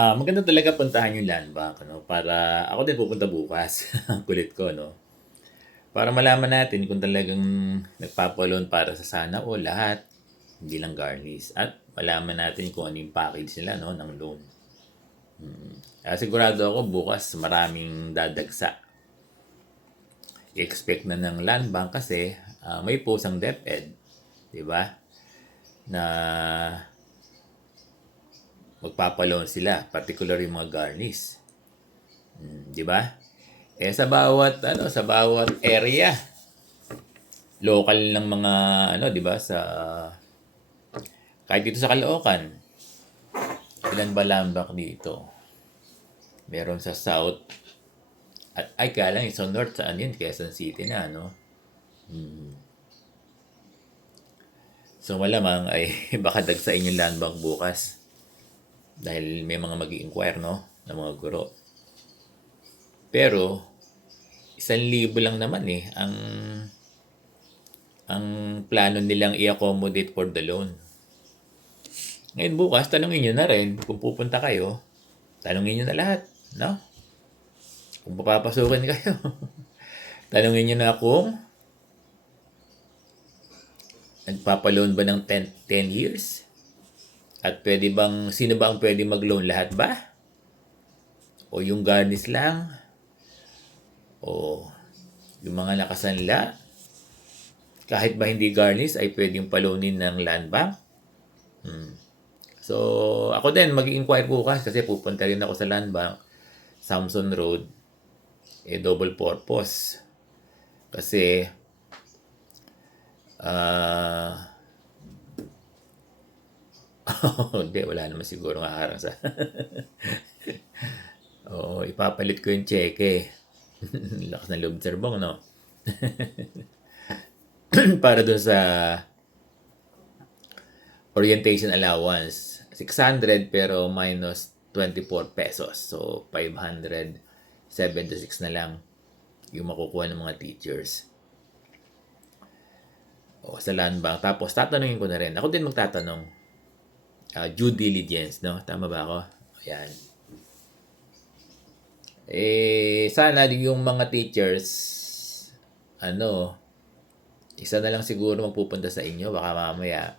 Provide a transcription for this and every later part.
Maganda talaga puntahan yung land bank, ano, para ako din pupunta bukas. Kulit ko, no? Para malaman natin kung talagang nagpapa-loan para sa sana o lahat, hindi lang garnish. At malaman natin kung ano yung package nila, no, ng loan. Sigurado ako bukas maraming dadagsa. I-expect na ng land bank kasi may post ang DepEd, di ba? Na magpapaloan sila, particular yung mga garnish. Di ba? Sa bawat area, local ng mga di ba, kahit dito sa Caloocan, ilan ba lambak dito? Meron sa South at ay kaya lang sa North, saan yun? Quezon City na, no? So malamang ay baka dagsain yung land bank bukas dahil may mga mag-i-inquire, no, ng mga guro. Pero 1,000 lang naman ang plano nilang i-accommodate for the loan. Ngayon bukas, tanungin nyo na rin kung pupunta kayo. Tanungin nyo na lahat, no? Kung papapasukin kayo. Tanungin nyo na kung nagpapaloan ba ng 10 years? At sino ba ang pwede mag-loan? Lahat ba? O yung garnish lang? O yung mga nakasanla? Kahit ba hindi garnish ay pwedeng palonin ng land bank? So, ako din mag-inquire bukas kasi pupunta rin ako sa land bank, Samson Road, double purpose. Kasi, hindi, wala naman siguro makaharang sa... Oo, ipapalit ko yung cheque. Lakas ng loob serbong, no? Para dun sa orientation allowance. 600 pero minus 24 pesos. So, 576 na lang yung makukuha ng mga teachers. O, sa land bank. Tapos, tatanungin ko na rin. Ako din magtatanong. Due diligence, no? Tama ba ako? Ayan. Sana yung mga teachers, isa na lang siguro magpupunta sa inyo. Baka mamaya,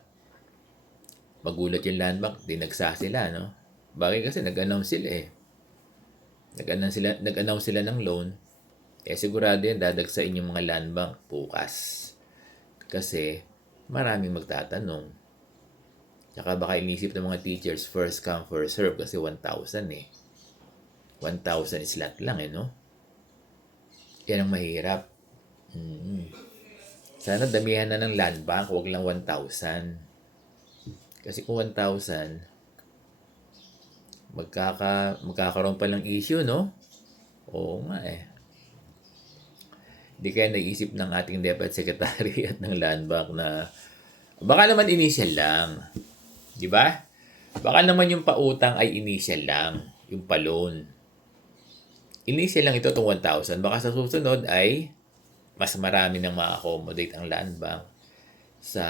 magulat yung land bank, dinagsa sila, no? Bagay kasi nag-announce sila eh. Nag-announce sila ng loan. Sigurado yan, dadagsain yung mga land bank bukas. Kasi, maraming magtatanong. Tsaka baka inisip ng mga teachers, first come, first serve kasi 1,000 eh. 1,000 slot lang eh, no? Yan ang mahirap. Sana damihan na ng land bank, huwag lang 1,000. Kasi kung 1,000, magkakaroon pa lang issue, no? Oo nga eh. Hindi kaya naisip ng ating DepEd Secretary at ng Land Bank na baka naman initial lang. Di ba? Baka naman yung pautang ay initial lang. Yung pa-loan. Initial lang ito itong 1,000. Baka sa susunod ay mas marami nang ma-accommodate ang Land Bank sa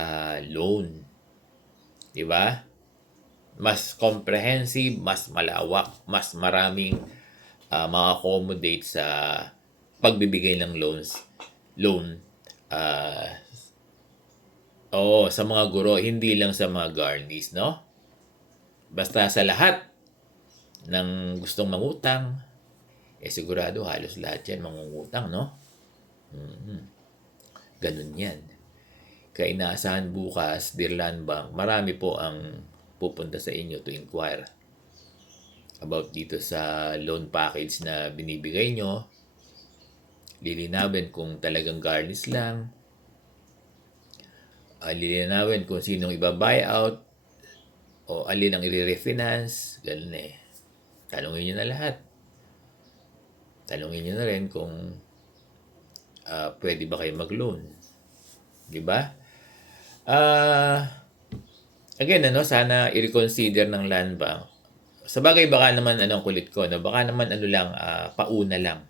loan. Di ba? Mas comprehensive, mas malawak, mas maraming ma-accommodate sa pagbibigay ng loan sa mga guro, hindi lang sa mga garnish, no? Basta sa lahat ng gustong mangutang, sigurado halos lahat yan mangungutang, no? Ganun yan. Kaya inaasahan bukas, Dear Land Bank, marami po ang pupunta sa inyo to inquire about dito sa loan package na binibigay nyo. Lilinawin kung talagang garnish lang. Lilinawin kung sinong iba-buyout o alin ang i-refinance. Ganun eh. Tanungin nyo na lahat. Tanungin nyo na rin kung pwede ba kayo mag-loan. Diba? Again, sana i-reconsider ng Land Bank. Sa bagay, baka naman, kulit ko, no? Baka naman, pauna lang.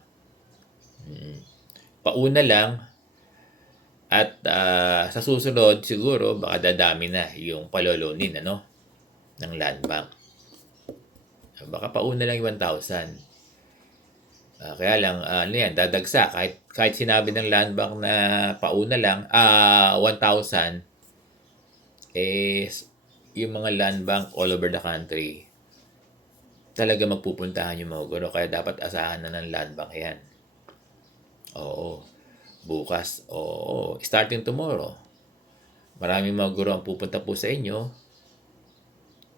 Pauna lang. At sa susunod, siguro, baka dadami na yung palolonin, ng Land Bank. baka pauna lang yung 1,000. Kaya lang, ano yan, dadagsa. Kahit sinabi ng Land Bank na pauna lang, 1,000, yung mga Land Bank all over the country, talaga magpupuntahan yung mga guro. Kaya dapat asahan na ng Land Bank yan. Oo. Bukas. Oo. Starting tomorrow. Maraming mga guro ang pupunta po sa inyo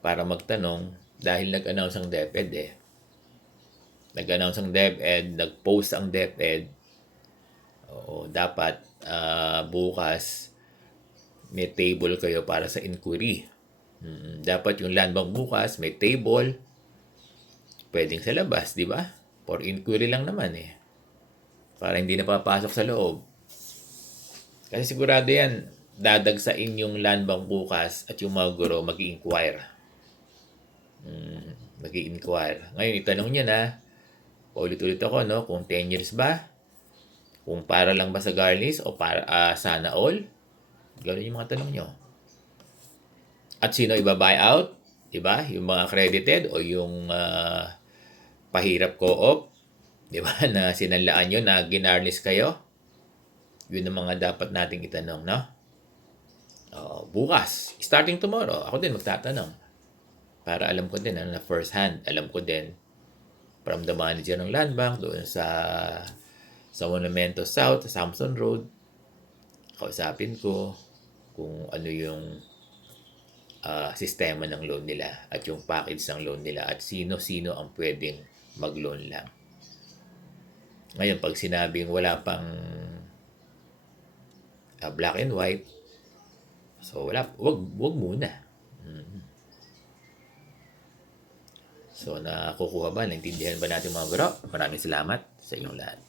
para magtanong dahil nag-announce ang DepEd Nag-announce ang DepEd, nag-post ang DepEd. Oo, dapat bukas may table kayo para sa inquiry. Dapat yung Land Bank bukas may table. Pwedeng sa labas, di ba? For inquiry lang naman Para hindi na papasok sa loob. Kasi sigurado yan, dadagsain yung Land Bank bukas at yung mga guro mag-i-inquire. Mag-i-inquire. Ngayon, itanong niya na, paulit-ulit ako, no? Kung 10 years ba? Kung para lang ba sa Garlis o para sana all? Ganun yung mga tanong nyo. At sino iba-buy out? Diba? Yung mga accredited o yung pahirap co-op? Diba? Na sinanlaan nyo na ginarlis kayo? Yun ang mga dapat nating itanong, no? Bukas, starting tomorrow, ako din magtatanong. Para alam ko din, na first hand, alam ko din from the manager ng Land Bank doon sa Monumento South, Samson Road. Kausapin ko kung ano yung sistema ng loan nila at yung package ng loan nila at sino-sino ang pwedeng mag-loan lang. Ngayon, pag sinabing wala pang black and white, so wag muna. So, nakukuha ba? Naintindihan ba natin mga bro? Maraming salamat sa inyong lahat.